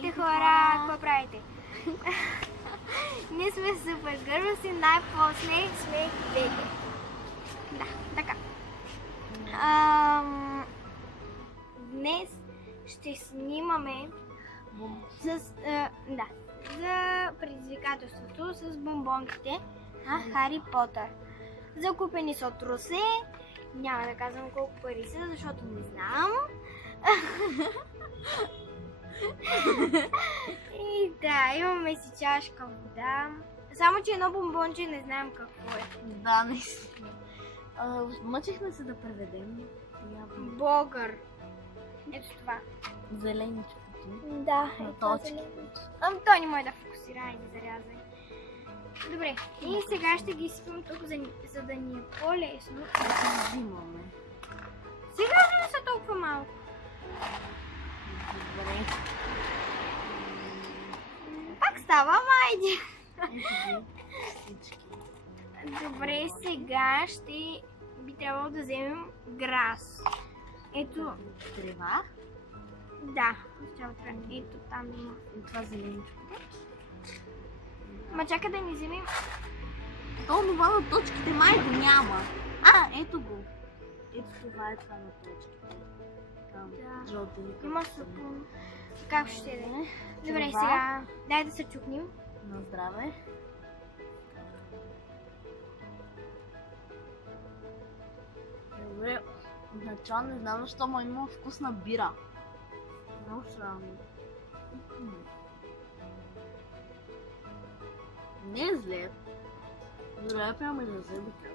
Здравейте хора, какво правите? Ние сме супер гърваси, най-после сме двете. Да, така. Днес ще снимаме за предизвикателството с бомбонките на Хари Потър. Закупени са от Русе. Няма да казвам колко пари са, защото не знам. И да, имаме си чашка вода. Само, че едно бомбонче не знаем какво е. Да, наистина. Мъчихме се да преведем. Богър. Ето това. Зеленичкото. Да, На ето това точки. зеленичко. Той не може да фокусира и да зарязва. Добре, и сега ще ги изсипам тук, за да ни е по-лесно. Да се взимаме. Сега не са толкова малко. Добре. Пак става, майде. Ето ги всички. Добре, сега би трябвало да вземем грас. Ето, Трева. да, ето там има. И това зеленичко. Ма чакай да ни вземем. Това на точките май го няма. Ето го. Ето това е това на точките. Там, Да. жълтеника. Има сапун. Как ще да е? Добре, Това. сега дай да се чукнем. На здраве. Добре, отначало не знам защо, но има вкусна бира. Много странно. Не е зле. Зле прямо и за зъбите.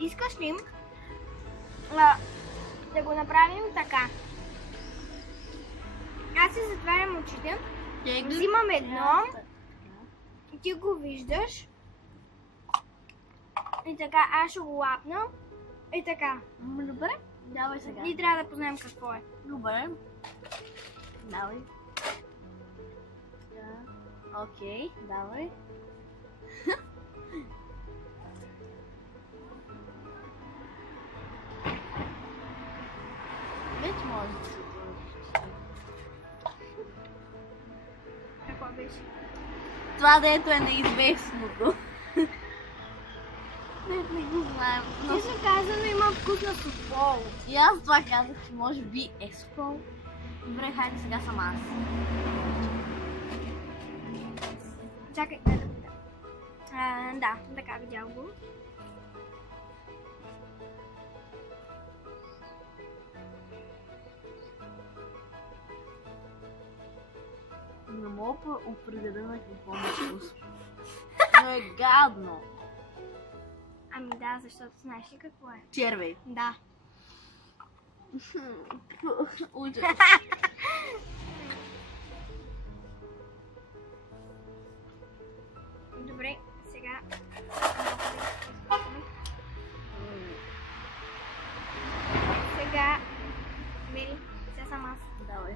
Искаш ли да го направим така? Аз си затварям очите, взимам едно, ти го виждаш и така аз ще го лапна и така. Добре, давай сега. И трябва да познаем какво е. Добре. Давай. Окей, давай. Вече може да се Какво беше? това, дето е неизвестното. Не го знаем. Но Честно казано има вкус на супол. и аз това казах, че може би е супол. Добре, хайде сега съм аз. Чакай, дай да го дам. Да, така видял го. Не мога да определя на какво ме чувства. Но е гадно. Ами да, защото знаеш ли какво е? Червей. Да. Ужас. Добре, сега. Сега. Мери, сега съм аз. Давай.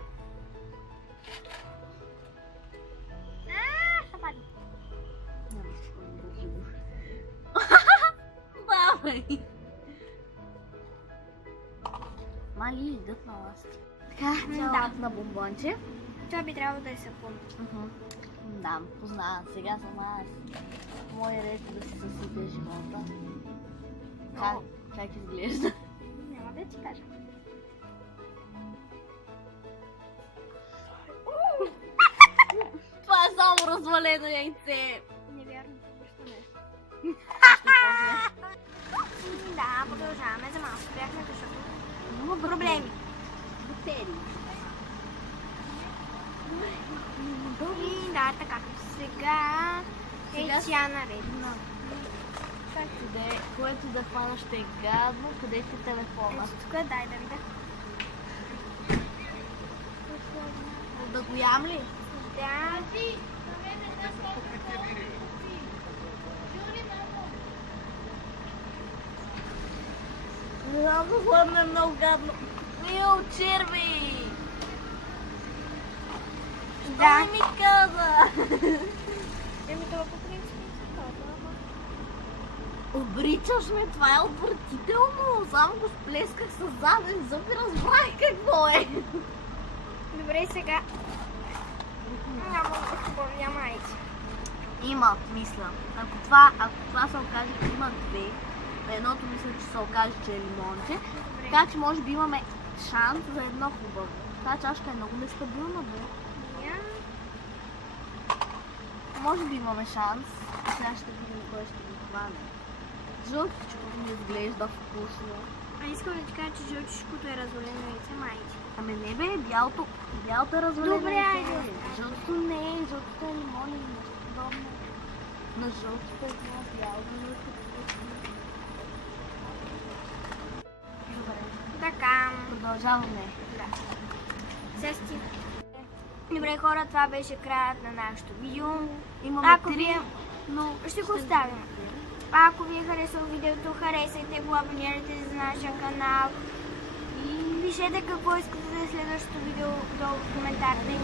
Хапади. Няма спомня да държи го. Давай. Мали идат на ласт. Така, Да. на бомбонче. Това би трябвало да е сапун. Да, познавам. Сега съм аз. Мой ред е да си съсипя живота. Как изглежда? Няма да ти кажа. Това е само развалено яйце. Невярно, защо не? Още по-зле. Да, продължаваме за малко. Бяхме, защото Има проблеми. Бактерии. И да, така. Сега Сега е тя наред. Както да е, което да хвана ще е гадно, къде е телефона. Ето тук, дай да видя. Да го ям ли? Да. Не знам, да хладно е много гадно. Мил, черви! Да. Не ми каза! Еми това по принцип не се казва. Обричаш ме, това е отвратително. Само го сплесках с заден зъб и разбрах какво е. Добре, сега. Няма да хубавя майче. Има, мисля. Ако това се окаже, че има две, на едното мисля, че се окаже, че е лимонче, Добре. така че може би имаме шанс за едно хубаво. Тази чашка е много нестабилна, бе. Я. Може би имаме шанс. Сега ще видим кой ще го хване. Жълтичкото ми изглежда вкусно. А искам да ти кажа, че жълтишкото е развалено яйце, майче. Ами не бе, бялото е развалено. Добре, яйце. айде. Жълтото не е, жълтото е лимон или нещо подобно. На жълтото е това бяло, на жълтото е вкусно. Добре, Така. продължаваме. Да. Сега стига. Добре, хора, това беше краят на нашето видео. Имаме Ако три, вие... но Ще го оставим. Ако ви е харесало видеото, харесайте го, абонирайте се за нашия канал и пишете какво искате за следващото видео долу в коментарите.